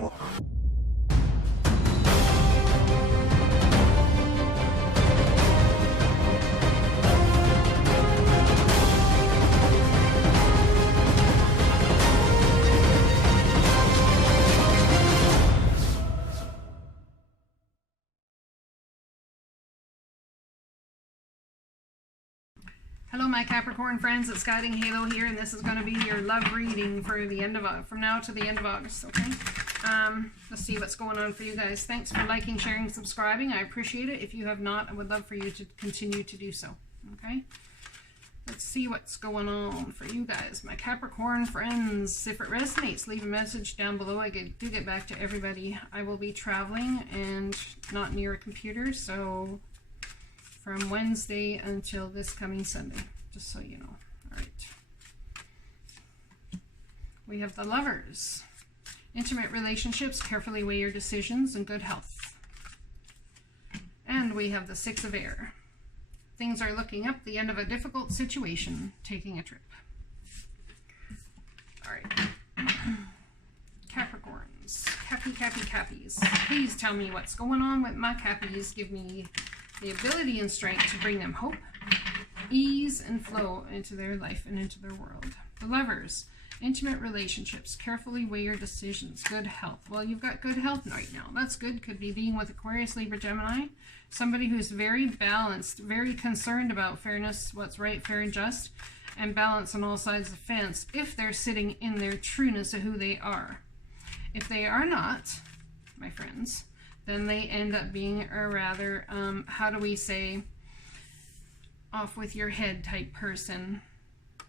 Hello my Capricorn friends, it's Guidinghalo here, and this is going to be your love reading for the end of from now to the end of August, okay? Let's see what's going on for you guys. Thanks for liking, sharing, subscribing. I appreciate it. If you have not, I would love for you to continue to do so, okay? Let's see what's going on for you guys, my Capricorn friends. If it resonates, leave a message down below. I do get back to everybody. I will be traveling and not near a computer, so from Wednesday until this coming Sunday, just so you know. All right. We have the Lovers. Intimate relationships, carefully weigh your decisions, and good health. And we have the Six of Air. Things are looking up, the end of a difficult situation, taking a trip. All right. Capricorns. Cappies. Please tell me what's going on with my Cappies. Give me the ability and strength to bring them hope, ease, and flow into their life and into their world. The Lovers, intimate relationships, carefully weigh your decisions, good health. Well, you've got good health right now. That's good. Could be being with Aquarius, Libra, Gemini. Somebody who's very balanced, very concerned about fairness, what's right, fair, and just, and balance on all sides of the fence if they're sitting in their trueness of who they are. If they are not, my friends, then they end up being a rather, how do we say, off with your head type person.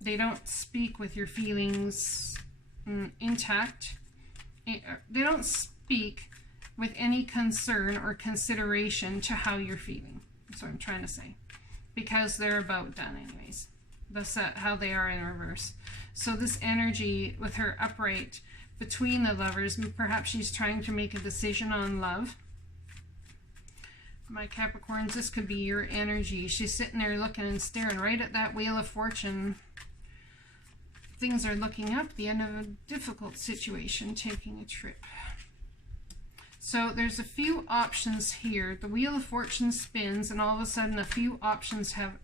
They don't speak with your feelings intact. They don't speak with any concern or consideration to how you're feeling. That's what I'm trying to say. Because they're about done anyways. That's how they are in reverse. So this energy with her upright between the Lovers, perhaps she's trying to make a decision on love. My Capricorns, this could be your energy. She's sitting there looking and staring right at that Wheel of Fortune. Things are looking up, the end of a difficult situation, taking a trip. So there's a few options here. The Wheel of Fortune spins, and all of a sudden a few options have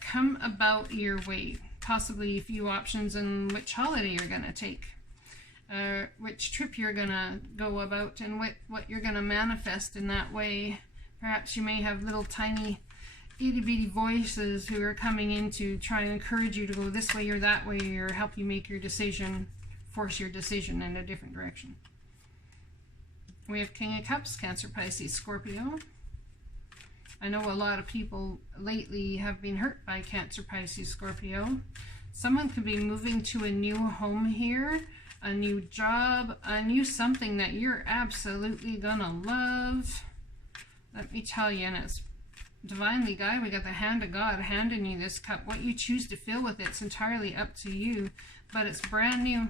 come about your way. Possibly a few options in which holiday you're going to take. Which trip you're going to go about, and what you're going to manifest in that way. Perhaps you may have little tiny itty-bitty voices who are coming in to try and encourage you to go this way or that way, or help you make your decision, force your decision in a different direction. We have King of Cups, Cancer, Pisces, Scorpio. I know a lot of people lately have been hurt by Cancer, Pisces, Scorpio. Someone could be moving to a new home here, a new job, a new something that you're absolutely gonna love. Let me tell you, and it's divinely guided. We got the hand of God handing you this cup. What you choose to fill with it's entirely up to you, but it's brand new.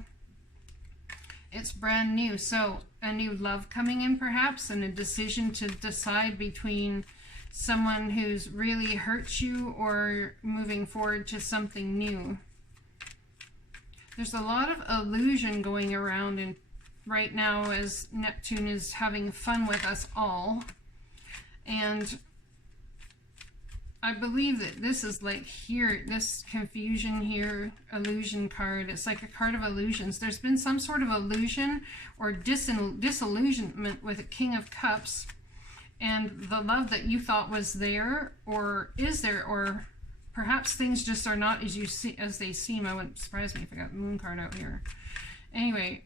It's brand new. So a new love coming in perhaps, and a decision to decide between someone who's really hurt you or moving forward to something new. There's a lot of illusion going around in right now as Neptune is having fun with us all. And I believe that this is like here, this confusion here, illusion card. It's like a card of illusions. There's been some sort of illusion or disillusionment with a King of Cups. And the love that you thought was there or is there, or perhaps things just are not as they seem. I wouldn't surprise me if I got the Moon card out here. Anyway,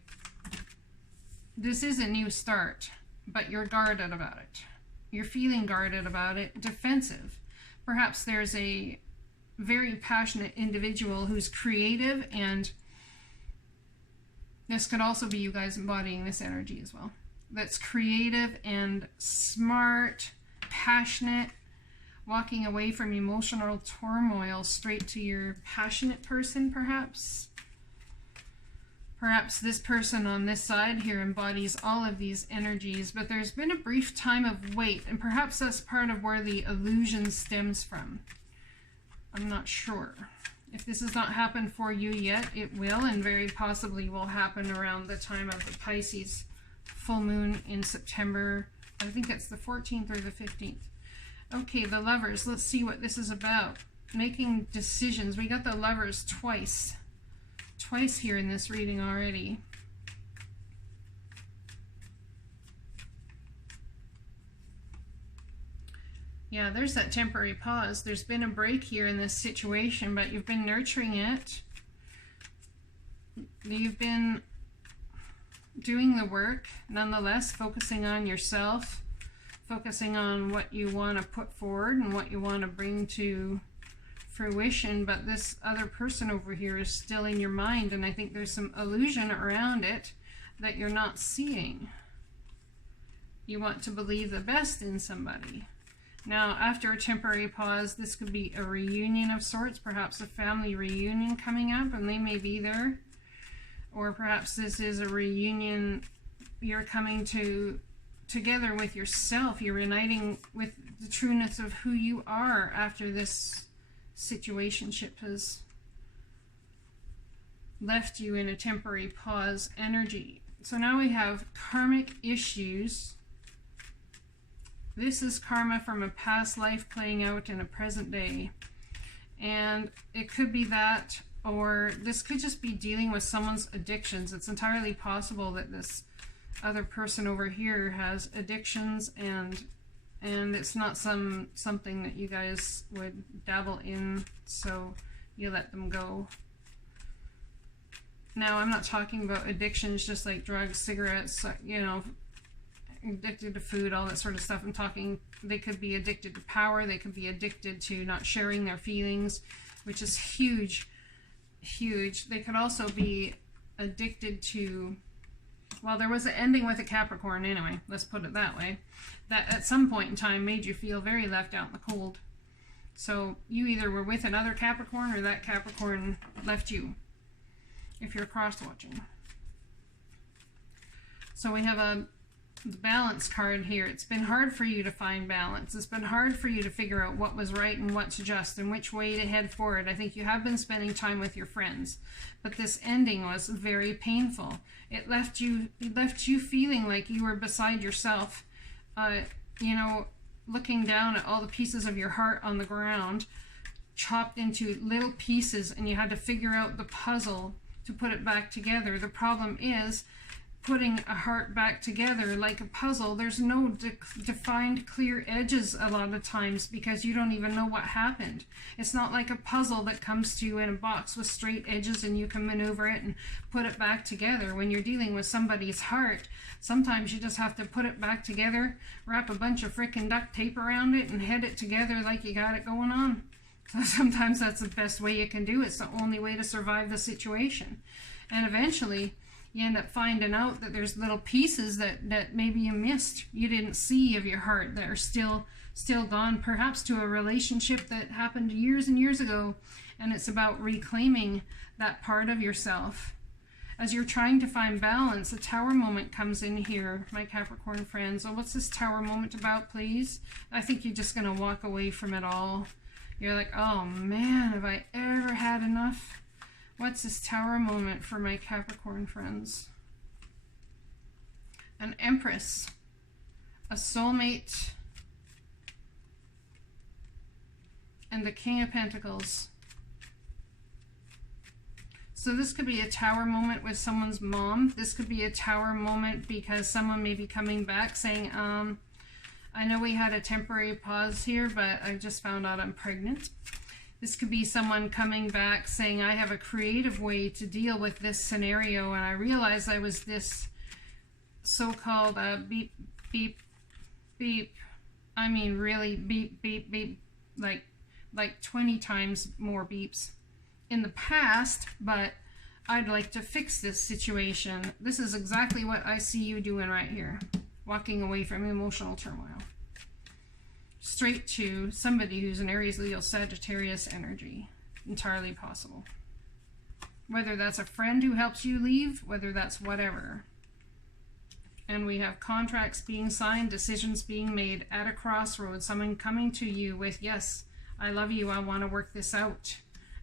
this is a new start, but you're guarded about it. You're feeling guarded about it, defensive. Perhaps there's a very passionate individual who's creative, and this could also be you guys embodying this energy as well. That's creative and smart, passionate, walking away from emotional turmoil straight to your passionate person, perhaps. Perhaps this person on this side here embodies all of these energies, but there's been a brief time of wait, and perhaps that's part of where the illusion stems from. I'm not sure. If this has not happened for you yet, it will, and very possibly will happen around the time of the Pisces full moon in September. I think it's the 14th or the 15th. Okay, the Lovers. Let's see what this is about. Making decisions. We got the Lovers twice here in this reading already. Yeah, there's that temporary pause. There's been a break here in this situation, but you've been nurturing it. You've been doing the work, nonetheless, focusing on yourself, focusing on what you want to put forward and what you want to bring to fruition. But this other person over here is still in your mind, and I think there's some illusion around it that you're not seeing. You want to believe the best in somebody. Now, after a temporary pause, this could be a reunion of sorts, perhaps a family reunion coming up, and they may be there. Or perhaps this is a reunion, you're coming together with yourself. You're uniting with the trueness of who you are after this situationship has left you in a temporary pause energy. So now we have karmic issues. This is karma from a past life playing out in a present day. And it could be that, or this could just be dealing with someone's addictions. It's entirely possible that this other person over here has addictions, and it's not something that you guys would dabble in, so you let them go. Now, I'm not talking about addictions just like drugs, cigarettes, you know, addicted to food, all that sort of stuff. I'm talking, they could be addicted to power, they could be addicted to not sharing their feelings, which is huge. They could also be addicted to, well, there was an ending with a Capricorn anyway, let's put it that way, that at some point in time made you feel very left out in the cold. So you either were with another Capricorn or that Capricorn left you, if you're cross-watching. So we have the balance card here. It's been hard for you to find balance. It's been hard for you to figure out what was right and what's just and which way to head forward. I think you have been spending time with your friends, but this ending was very painful. It left you feeling like you were beside yourself, you know, looking down at all the pieces of your heart on the ground, chopped into little pieces, and you had to figure out the puzzle to put it back together. The problem is, putting a heart back together like a puzzle, there's no defined clear edges a lot of times, because you don't even know what happened. It's not like a puzzle that comes to you in a box with straight edges and you can maneuver it and put it back together. When you're dealing with somebody's heart, sometimes you just have to put it back together, wrap a bunch of frickin' duct tape around it, and head it together like you got it going on. So sometimes that's the best way you can do it. It's the only way to survive the situation. And eventually you end up finding out that there's little pieces that maybe you missed, you didn't see, of your heart that are still gone, perhaps to a relationship that happened years and years ago, and it's about reclaiming that part of yourself. As you're trying to find balance, a Tower moment comes in here, my Capricorn friends. So what's this Tower moment about, please? I think you're just going to walk away from it all. You're like, oh man, have I ever had enough? What's this Tower moment for my Capricorn friends? An Empress, a soulmate, and the King of Pentacles. So this could be a Tower moment with someone's mom. This could be a Tower moment because someone may be coming back saying, I know we had a temporary pause here, but I just found out I'm pregnant. This could be someone coming back saying, I have a creative way to deal with this scenario, and I realized I was this so-called beep, beep, beep. I mean, really beep, beep, beep, like 20 times more beeps in the past, but I'd like to fix this situation. This is exactly what I see you doing right here, walking away from emotional turmoil. Straight to somebody who's an Aries, Leo, Sagittarius energy. Entirely possible. Whether that's a friend who helps you leave, whether that's whatever. And we have contracts being signed, decisions being made at a crossroads, someone coming to you with, yes, I love you, I want to work this out.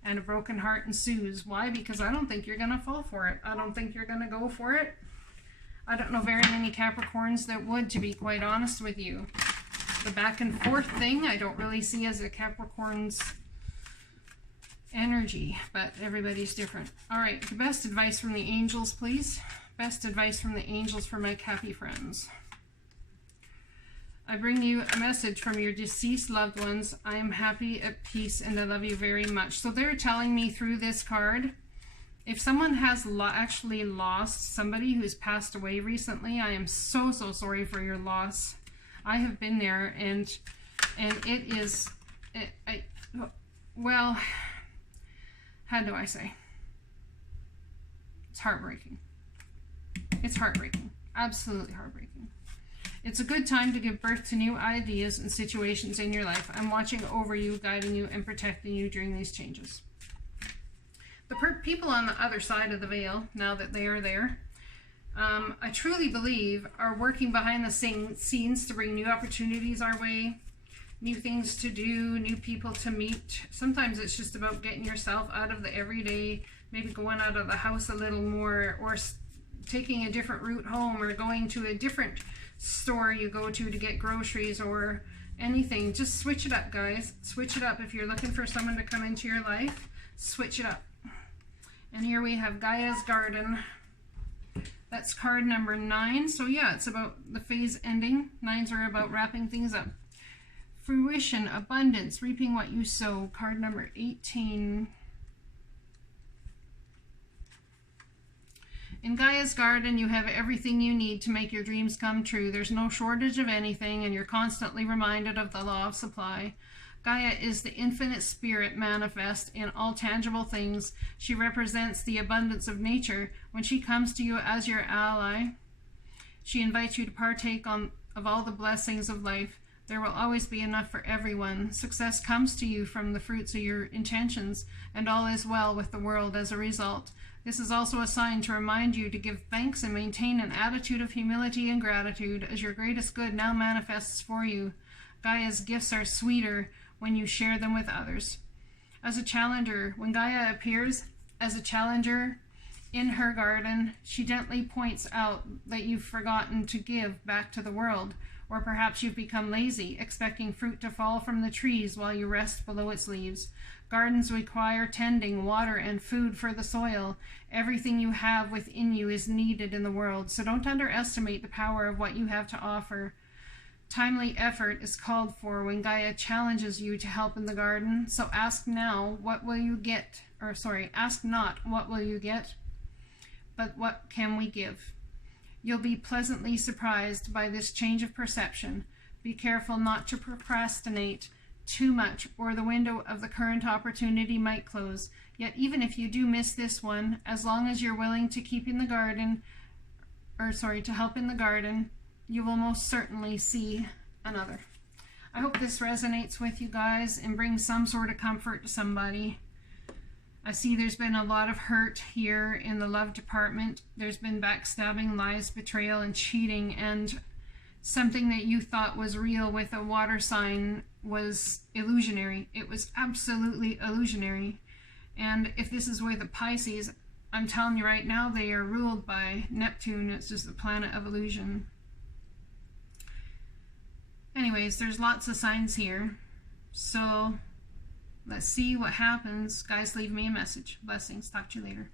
and a broken heart ensues. Why? Because I don't think you're going to fall for it. I don't think you're going to go for it. I don't know very many Capricorns that would, to be quite honest with you. The back and forth thing I don't really see as a Capricorn's energy, but everybody's different. All right, the best advice from the angels, please. Best advice from the angels for my Cappy friends. I bring you a message from your deceased loved ones. I am happy, at peace, and I love you very much. So they're telling me through this card, if someone has actually lost somebody who's passed away recently, I am so sorry for your loss. I have been there, and it is, well, how do I say? It's heartbreaking. It's heartbreaking. Absolutely heartbreaking. It's a good time to give birth to new ideas and situations in your life. I'm watching over you, guiding you, and protecting you during these changes. The people on the other side of the veil, now that they are there, I truly believe are working behind the scenes to bring new opportunities our way, new things to do, new people to meet. Sometimes it's just about getting yourself out of the everyday, maybe going out of the house a little more, or taking a different route home, or going to a different store you go to get groceries, or anything. Just switch it up, guys. Switch it up. If you're looking for someone to come into your life, switch it up. And here we have Gaia's Garden. That's card number 9. So yeah, it's about the phase ending. 9s are about wrapping things up. Fruition, abundance, reaping what you sow. Card number 18. In Gaia's Garden, you have everything you need to make your dreams come true. There's no shortage of anything, and you're constantly reminded of the law of supply. Gaia is the infinite spirit manifest in all tangible things. She represents the abundance of nature. When she comes to you as your ally, she invites you to partake of all the blessings of life. There will always be enough for everyone. Success comes to you from the fruits of your intentions, and all is well with the world as a result. This is also a sign to remind you to give thanks and maintain an attitude of humility and gratitude, as your greatest good now manifests for you. Gaia's gifts are sweeter when you share them with others. As a challenger, when Gaia appears as a challenger in her garden, she gently points out that you've forgotten to give back to the world, or perhaps you've become lazy, expecting fruit to fall from the trees while you rest below its leaves. Gardens require tending, water, and food for the soil. Everything you have within you is needed in the world, so don't underestimate the power of what you have to offer. Timely effort is called for when Gaia challenges you to help in the garden, so ask now, what will you get? Ask not, what will you get? But what can we give? You'll be pleasantly surprised by this change of perception. Be careful not to procrastinate too much, or the window of the current opportunity might close. Yet even if you do miss this one, as long as you're willing to keep in the garden, to help in the garden, you will most certainly see another. I hope this resonates with you guys and brings some sort of comfort to somebody. I see there's been a lot of hurt here in the love department. There's been backstabbing, lies, betrayal, and cheating, and something that you thought was real with a water sign was illusionary. It was absolutely illusionary. And if this is with the Pisces, I'm telling you right now, they are ruled by Neptune. It's just the planet of illusion. Anyways, there's lots of signs here. So let's see what happens. Guys, leave me a message. Blessings. Talk to you later.